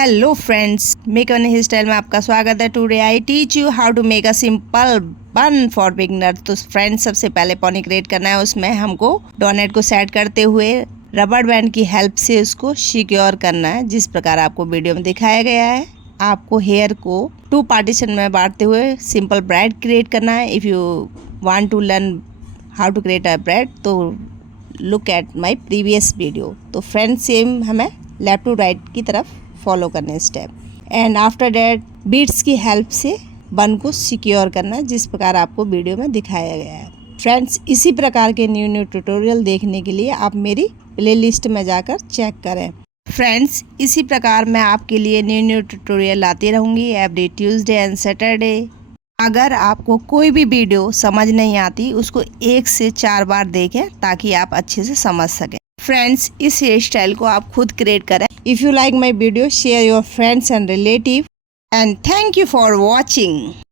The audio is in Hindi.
Hello friends, make an hairstyle में आपका स्वागत है। Today I teach you how to make a simple bun for beginner. तो फ्रेंड्स, सबसे पहले पॉनी क्रिएट करना है। उसमें हमको डोनेट को सेट करते हुए रबर बैंड की हेल्प से उसको सिक्योर करना है, जिस प्रकार आपको वीडियो में दिखाया गया है। आपको हेयर को 2 पार्टीशन में बांटते हुए सिंपल ब्राइड क्रिएट करना है। If you want to learn how to create a braid तो look at my previous video. तो फ्रेंड्स, सेम हमें लेफ्ट टू राइट की तरफ फॉलो करने step. And after that beads की हेल्प से बन को सिक्योर करना, जिस प्रकार आपको वीडियो में दिखाया गया है। फ्रेंड्स, इसी प्रकार के न्यू ट्यूटोरियल देखने के लिए आप मेरी प्लेलिस्ट में जाकर चेक करें। फ्रेंड्स, इसी प्रकार मैं आपके लिए न्यू ट्यूटोरियल लाती रहूँगी एवरी ट्यूसडे एंड सैटरडे। अगर आपको कोई भी वीडियो समझ नहीं आती, उसको 1 से 4 बार देखें ताकि आप अच्छे से समझ सकें। फ्रेंड्स, इस हेयर स्टाइल को आप खुद क्रिएट करें। If you like my video, share your friends and relative, and thank you for watching.